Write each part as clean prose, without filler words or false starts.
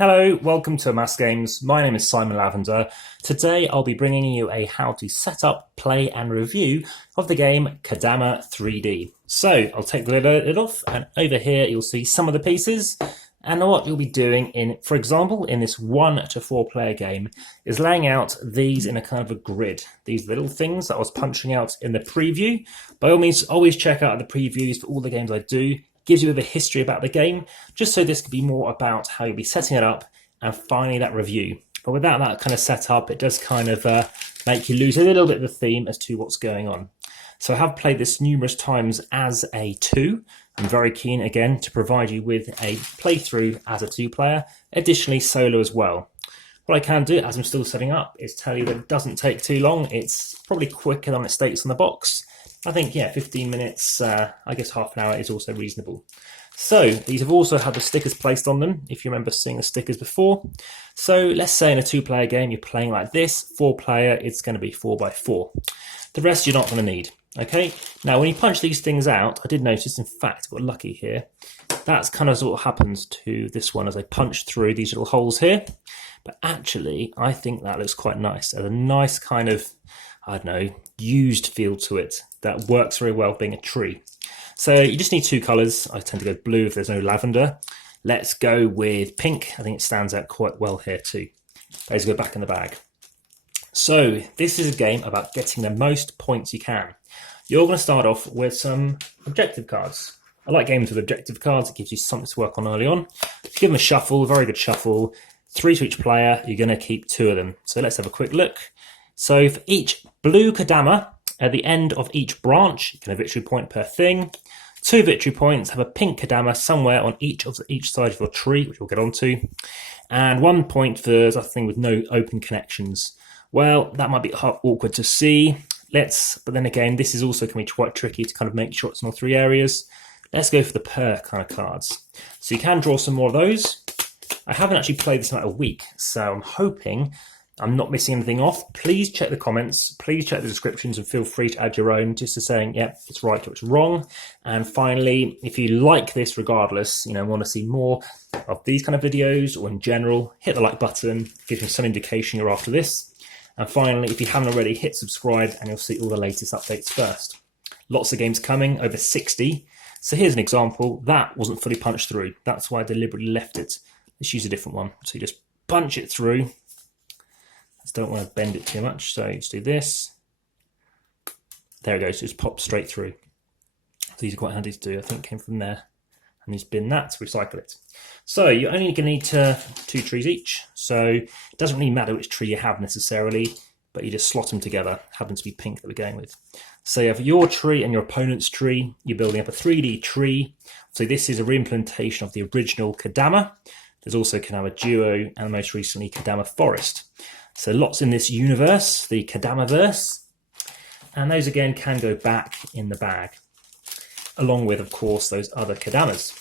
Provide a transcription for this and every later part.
Hello, welcome to Amass Games. My name is Simon Lavender. Today I'll be bringing you a how to set up, play and review of the game Kodama 3D. So I'll take the lid off, and over here you'll see some of the pieces, and what you'll be doing in, for example, in this 1 to 4 player game is laying out these in a kind of a grid. These little things that I was punching out in the preview. By all means, always check out the previews for all the games I do. Gives you a bit of a history about the game, just so this could be more about how you'll be setting it up and finally that review. But without that kind of setup, it does kind of make you lose a little bit of the theme as to what's going on. So I have played this numerous times as a 2. I'm very keen again to provide you with a playthrough as a 2-player, additionally solo as well. What I can do as I'm still setting up is tell you that it doesn't take too long. It's probably quicker than it states on the box. I think, yeah, 15 minutes, I guess half an hour is also reasonable. So these have also had the stickers placed on them, if you remember seeing the stickers before. So let's say in a 2-player game, you're playing like this. 4-player, it's going to be 4x4. The rest you're not going to need, okay? Now, when you punch these things out, I did notice, in fact, I got lucky here. That's kind of what happens to this one as I punch through these little holes here. But actually, I think that looks quite nice. There's a nice kind of, I don't know, used feel to it that works very well being a tree. So you just need 2 colours. I tend to go blue if there's no lavender. Let's go with pink. I think it stands out quite well here too. Those go back in the bag. So this is a game about getting the most points you can. You're going to start off with some objective cards. I like games with objective cards. It gives you something to work on early on. If you give them a shuffle, a very good shuffle, 3 to each player, you're going to keep 2 of them. So let's have a quick look. So for each blue Kodama, at the end of each branch, you can have a victory point per thing. 2 victory points, have a pink Kodama somewhere on each side of your tree, which we'll get onto. And 1 point for something with no open connections. Well, that might be awkward to see. But then again, this is also going to be quite tricky to kind of make sure it's in all 3 areas. Let's go for the per kind of cards. So you can draw some more of those. I haven't actually played this in about a week, so I'm hoping I'm not missing anything off. Please check the comments, please check the descriptions, and feel free to add your own just to saying, yeah, it's right or it's wrong. And finally, if you like this regardless, want to see more of these kind of videos or in general, hit the like button, gives me some indication you're after this. And finally, if you haven't already, hit subscribe and you'll see all the latest updates first. Lots of games coming, over 60. So here's an example. That wasn't fully punched through. That's why I deliberately left it. Let's use a different one. So you just punch it through. Just don't want to bend it too much, so just do this. There it goes, just pop straight through. These are quite handy to do. I think it came from there. And just bin that to recycle it. So you're only going to need 2 trees each. So it doesn't really matter which tree you have necessarily, but you just slot them together. Happens to be pink that we're going with. So you have your tree and your opponent's tree. You're building up a 3D tree. So this is a reimplementation of the original Kodama. There's also Kodama Duo and most recently Kodama Forest. So lots in this universe, the Kodama-verse, and those again can go back in the bag, along with, of course, those other Kodamas.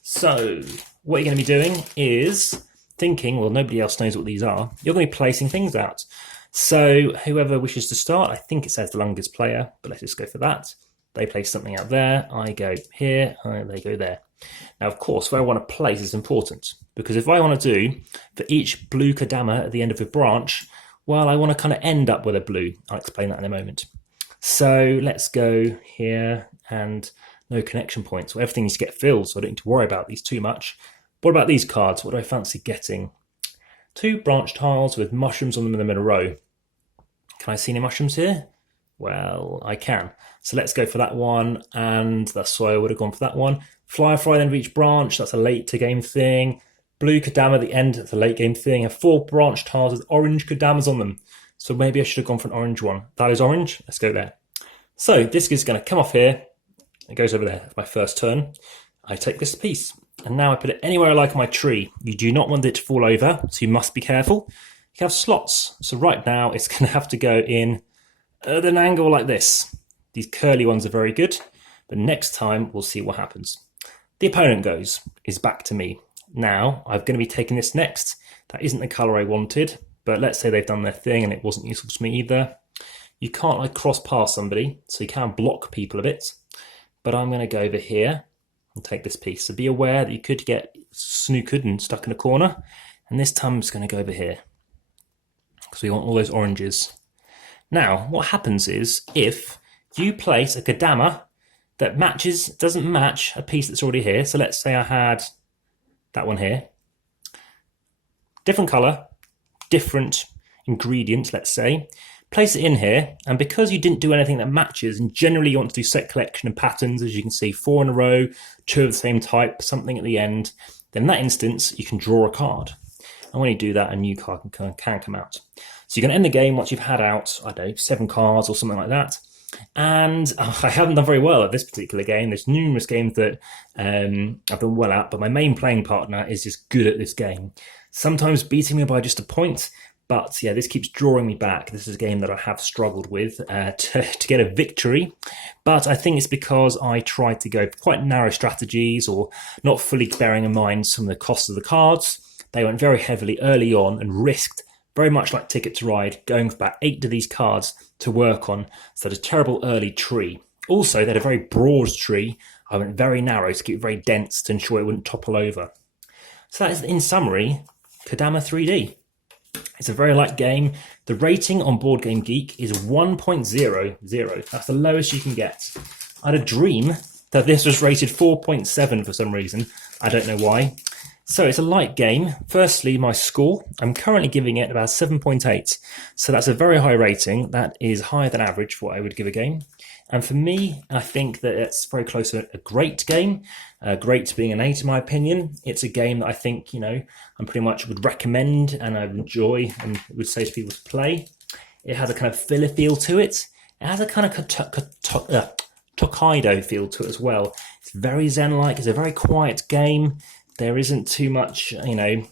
So what you're going to be doing is thinking, well, nobody else knows what these are. You're going to be placing things out. So whoever wishes to start, I think it says the longest player, but let's just go for that. They place something out there, I go here, they go there. Now, of course, where I want to place is important, because if I want to do for each blue Kodama at the end of a branch, well, I want to kind of end up with a blue. I'll explain that in a moment. So let's go here, and no connection points. So everything needs to get filled, so I don't need to worry about these too much. What about these cards? What do I fancy getting? 2 branch tiles with mushrooms on them in the middle row. Can I see any mushrooms here? Well, I can. So let's go for that one, and that's why I would have gone for that one. Fly the end of each branch, that's a late to game thing. Blue Kodama at the end, that's a late game thing. I have 4 branch tiles with orange Kodamas on them. So maybe I should have gone for an orange one. That is orange, let's go there. So this is going to come off here. It goes over there, that's my first turn. I take this piece, and now I put it anywhere I like on my tree. You do not want it to fall over, so you must be careful. You have slots, so right now it's going to have to go in at an angle like this. These curly ones are very good, but next time we'll see what happens. The opponent is back to me. Now, I'm going to be taking this next. That isn't the colour I wanted, but let's say they've done their thing and it wasn't useful to me either. You can't cross past somebody, so you can block people a bit. But I'm going to go over here. and take this piece. So be aware that you could get snookered and stuck in a corner. And this time I'm just going to go over here because we want all those oranges. Now, what happens is if you place a Kodama that doesn't match a piece that's already here. So let's say I had that one here. Different color, different ingredient, let's say. Place it in here, and because you didn't do anything that matches, and generally you want to do set collection and patterns, as you can see, 4 in a row, 2 of the same type, something at the end, then in that instance, you can draw a card. And when you do that, a new card can come out. So you're going to end the game once you've had out, I don't know, 7 cards or something like that. And I haven't done very well at this particular game. There's numerous games that I've done well at, but my main playing partner is just good at this game. Sometimes beating me by just a point, but yeah, this keeps drawing me back. This is a game that I have struggled with to get a victory, but I think it's because I tried to go for quite narrow strategies or not fully bearing in mind some of the costs of the cards. They went very heavily early on and risked, very much like Ticket to Ride, going for about 8 of these cards to work on. So a terrible early tree. Also, they had a very broad tree. I went very narrow to keep it very dense to ensure it wouldn't topple over. So that is, in summary, Kodama 3D. It's a very light game. The rating on BoardGameGeek is 1.00. That's the lowest you can get. I had a dream that this was rated 4.7 for some reason. I don't know why. So it's a light game. Firstly, my score, I'm currently giving it about 7.8. So that's a very high rating. That is higher than average for what I would give a game. And for me, I think that it's very close to a great game. Great being an 8 in my opinion. It's a game that I think, you know, I pretty much would recommend and I would enjoy and would say to people to play. It has a kind of filler feel to it. It has a kind of Tokaido feel to it as well. It's very Zen-like. It's a very quiet game. There isn't too much, you know,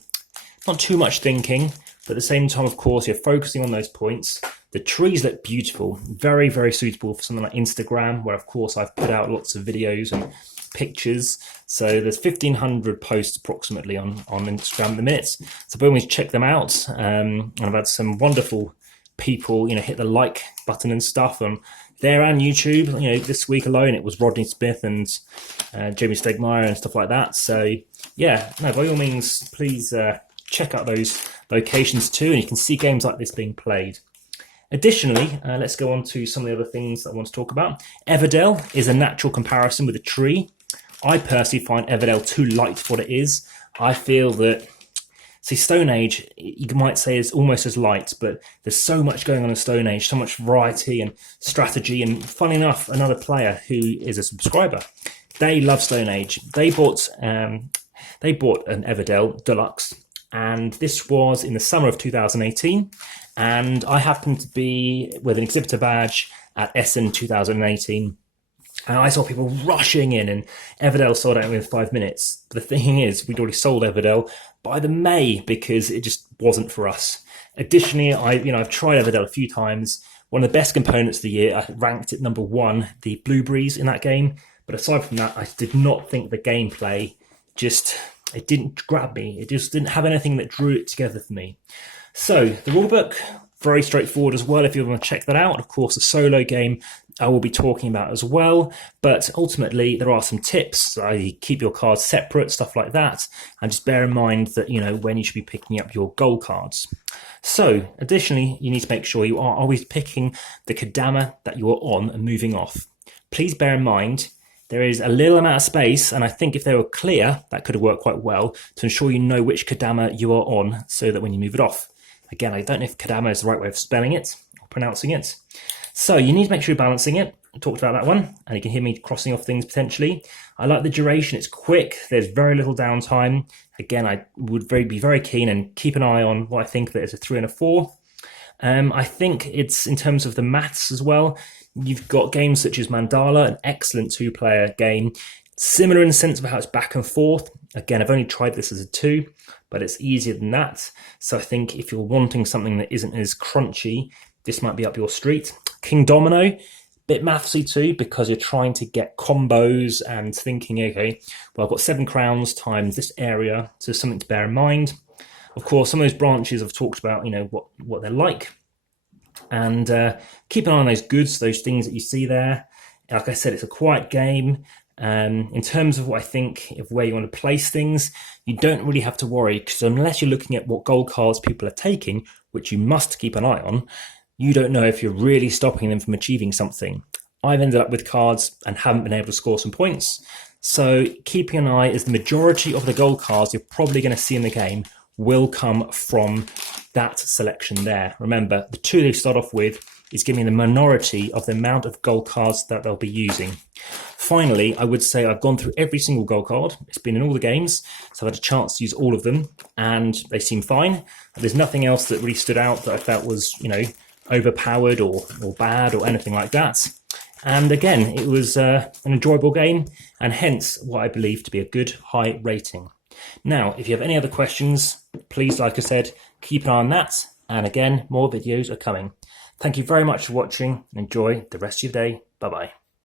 not too much thinking. But at the same time, of course, you're focusing on those points. The trees look beautiful, very, very suitable for something like Instagram, where, of course, I've put out lots of videos and pictures. So there's 1,500 posts approximately on Instagram at the minute. So by all means, check them out. And I've had some wonderful people, you know, hit the like button and stuff on there and YouTube. You know, this week alone, it was Rodney Smith and Jamie Stegmaier and stuff like that. So, yeah, no, by all means, please check out those locations too, and you can see games like this being played. Additionally, let's go on to some of the other things that I want to talk about. Everdell is a natural comparison with a tree. I personally find Everdell too light for what it is. I feel that, see, Stone Age, you might say is almost as light, but there's so much going on in Stone Age, so much variety and strategy, and funny enough, another player who is a subscriber, they love Stone Age. They bought an Everdell Deluxe, and this was in the summer of 2018, and I happened to be with an exhibitor badge at Essen 2018, and I saw people rushing in, and Everdell sold out within 5 minutes. But the thing is, we'd already sold Everdell by the May because it just wasn't for us. Additionally, I've tried Everdell a few times. One of the best components of the year, I ranked it number 1, the blueberries in that game. But aside from that, I did not think the gameplay it didn't grab me. It just didn't have anything that drew it together for me. So the rulebook, very straightforward as well if you want to check that out. Of course, a solo game I will be talking about as well. But ultimately, there are some tips. Keep your cards separate, stuff like that. And just bear in mind that, you know, when you should be picking up your goal cards. So additionally, you need to make sure you are always picking the Kodama that you are on and moving off. Please bear in mind, there is a little amount of space, and I think if they were clear, that could have worked quite well to ensure you know which Kodama you are on so that when you move it off. Again, I don't know if Kodama is the right way of spelling it or pronouncing it. So you need to make sure you're balancing it. I talked about that one, and you can hear me crossing off things potentially. I like the duration. It's quick. There's very little downtime. Again, I would be very keen and keep an eye on what I think that is a 3 and a 4. I think it's in terms of the maths as well. You've got games such as Mandala, an excellent 2-player game, similar in the sense of how it's back and forth. Again, I've only tried this as a 2, but it's easier than that. So I think if you're wanting something that isn't as crunchy, this might be up your street. King Domino, bit mathsy too, because you're trying to get combos and thinking, okay, well, I've got 7 crowns times this area, so something to bear in mind. Of course, some of those branches I've talked about, you know, what they're like. And keep an eye on those goods, those things that you see there. Like I said, it's a quiet game. In terms of what I think of where you want to place things, you don't really have to worry, because unless you're looking at what gold cards people are taking, which you must keep an eye on, you don't know if you're really stopping them from achieving something. I've ended up with cards and haven't been able to score some points. So keeping an eye, as the majority of the gold cards you're probably going to see in the game will come from that selection there. Remember, the 2 they start off with is giving the minority of the amount of gold cards that they'll be using. Finally, I would say I've gone through every single gold card. It's been in all the games, so I've had a chance to use all of them, and they seem fine. There's nothing else that really stood out that I felt was, overpowered or bad or anything like that. And again, it was an enjoyable game, and hence what I believe to be a good high rating. Now, if you have any other questions, please, like I said, keep an eye on that. And again, more videos are coming. Thank you very much for watching, and enjoy the rest of your day. Bye-bye.